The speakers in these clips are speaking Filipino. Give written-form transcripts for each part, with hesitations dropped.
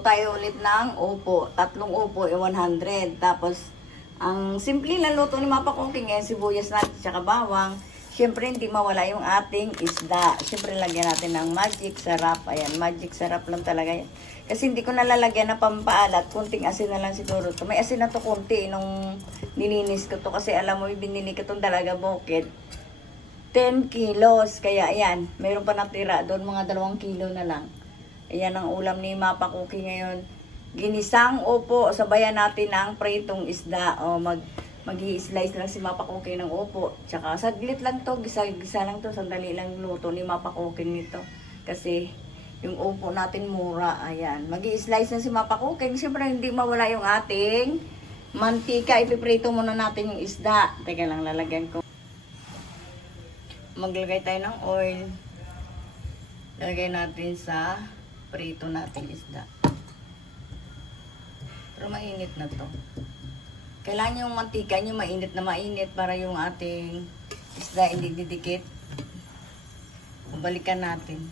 magluto tayo ulit ng upo. Tatlong upo, 100. Tapos, ang simple na luto ni Mapa Cooking sibuyas natin, tsaka bawang. Siyempre, hindi mawala yung ating isda. Siyempre, lagyan natin ng magic sarap. Ayan, magic sarap lang talaga yan. Kasi hindi ko nalalagyan na pampaalat. Kunting asin na lang siguro to. May asin na to kunti nung nilinis ko to. Kasi alam mo, binili ko itong dalaga bukid. 10 kilos. Kaya ayan, mayroon pa natira. Doon mga 2 kilo na lang. Ayan ang ulam ni Mapa Cooking ngayon. Ginisang upo. Sabayan natin ang pritong isda. O mag-i-slice lang si Mapa Cooking ng upo. Tsaka saglit lang to. Gisa lang to. Sandali lang luto ni Mapa Cooking nito. Kasi yung upo natin mura. Ayan. Mag-i-slice na si Mapa Cooking. Siyempre hindi mawala yung ating mantika. Ipiprito muna natin yung isda. Teka lang, lalagyan ko. Maglagay tayo ng oil. Lagay natin sa prito natin isda. Pero mainit na to. Kailangan yung mantika nyo mainit na mainit para yung ating isda hindi didikit. Balikan natin.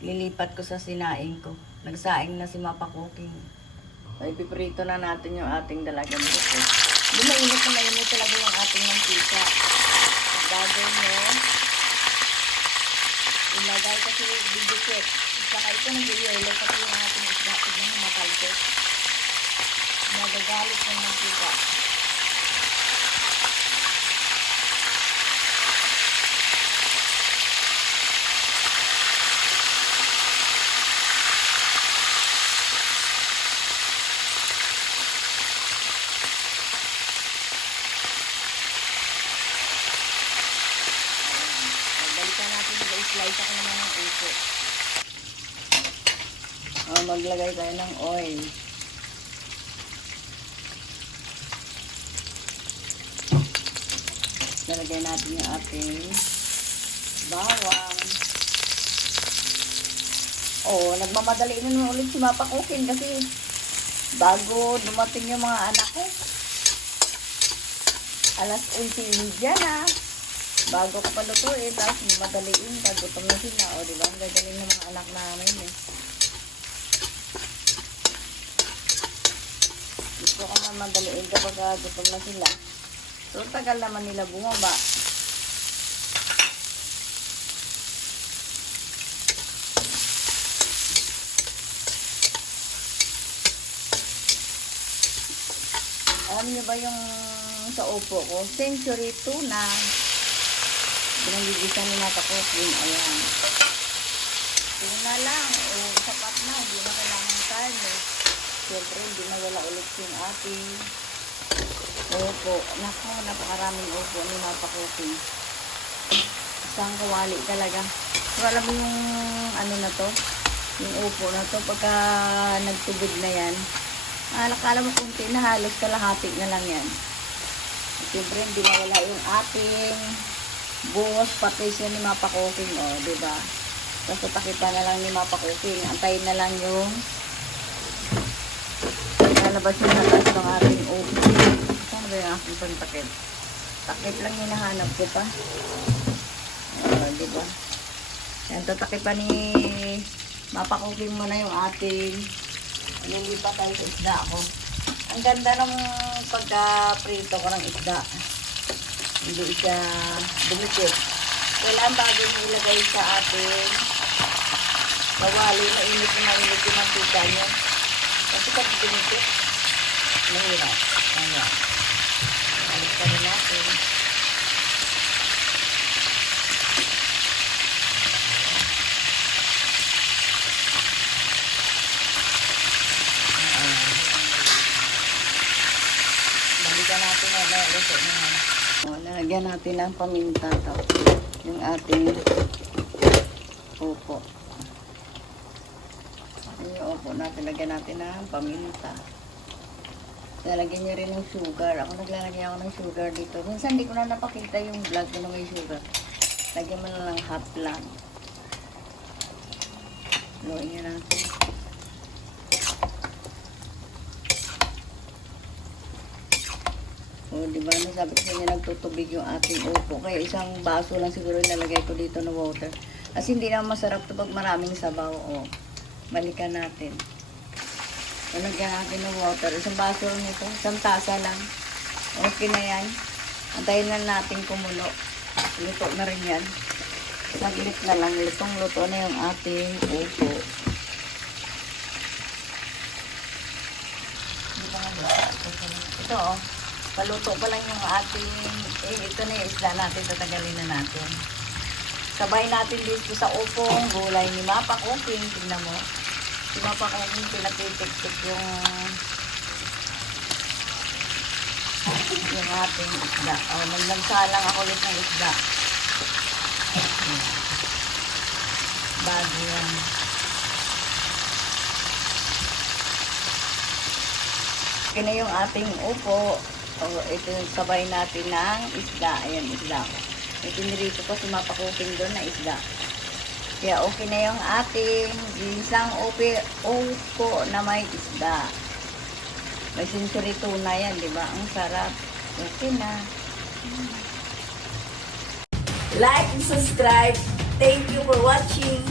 Lilipat ko sa sinaing ko. Nagsaing na si Mapa Cooking. Ay, piprito na natin yung ating dalagang buko. Hindi mainit na mainit talaga yung ating mantika. Gagawin nyo. Ilagay kasi didikit. Saka ito nag-i-yellow kasi yung ating isda. Tignan yung matalkit. Magagalit ng mantika. Magbalikan natin, mag-slice ako naman ng upo. Maglagay tayo ng oil. Lalagay natin yung ating bawang. Nagmamadali na ulit si Mapa Cooking kasi bago dumating yung mga anak ko. Alas 11:30 na. Bago ko palutuin, tapos madaliin pag gutom na sila. Diba? Ang gagaling ng mga anak namin eh. Gusto ko man madaliin kapag gutom na sila. So, tagal naman nila bumaba. Alam niyo ba yung sa upo ko? Century tuna. Binagigisa ni Mapa Cooking. Ayan. Tuna lang. Sapat na. Hindi na kailangan karne. Siyempre, hindi na wala ulit yung ating opo. Naku, napakaraming opo ni Mapa Cooking. Isang kawali talaga. Pero alam mo yung ano na to, yung opo na to, pagka nagtubig na yan, nakala mo kung halos kalahati na lang yan. Siyempre, hindi na wala yung ating buhos, pati siya ni Mapa Cooking, diba? Tapos takipan na lang ni Mapa Cooking. Antayin na lang yung lalabas yung natas ng ating opo. Saan ba yung aking pantakip? Takip lang yung nahanap ko pa. Diba? Yan, tatakipan ni Mapa Cooking mo na yung ating nilipat tayo sa isda ko. Ang ganda ng pagka-prito ko ng isda. Hindi siya dumikit. Kailangan bago nyo ilagay sa ating kawali, mainit yung mantika nyo. Kasi pag dumikit, mahirap. Ayan. Alis ka rin natin. Balikan natin na luto naman. Nalagyan natin ng paminta to. Yung ating upo. Yung upo natin, lagyan natin ng paminta. Lalagyan nyo rin ng sugar. Ako naglalagay ako ng sugar dito. Minsan hindi ko na napakita yung vlog ko na may sugar. Lagyan mo na lang half lang. Luin nyo natin. Diba? Nasabi ko sa inyo, nagtutubig yung ating upo. Kaya isang baso lang siguro nalagay ko dito na water. Kasi hindi naman masarap ito pag maraming sabaw. Balikan natin. Nalagyan natin ng water. Isang baso nito. Isang tasa lang. Okay na yan. Antayin na natin kumulo. Luto na rin yan. Saglit na lang. Lutong-luto na yung ating upo. Ito oh. Paluto pa lang yung ating, ito na yung isda natin, tatagalin na natin. Sabay natin dito sa upong gulay ni Mapa Cooking. Tignan mo. Si Mapa Cooking, pinatitik-tik yung ating isda. O, naglansalang ako ulit ng isda. Bago yan. Okay na yung ating upo. O, ito yung sabay natin ng isda. Ayan, isda ko. May pinirito ko si Mapa Cooking doon na isda. Kaya okay na yung ating isang upo na may isda. May sensory tuna yan, di ba? Ang sarap. Okay na. Like and subscribe. Thank you for watching.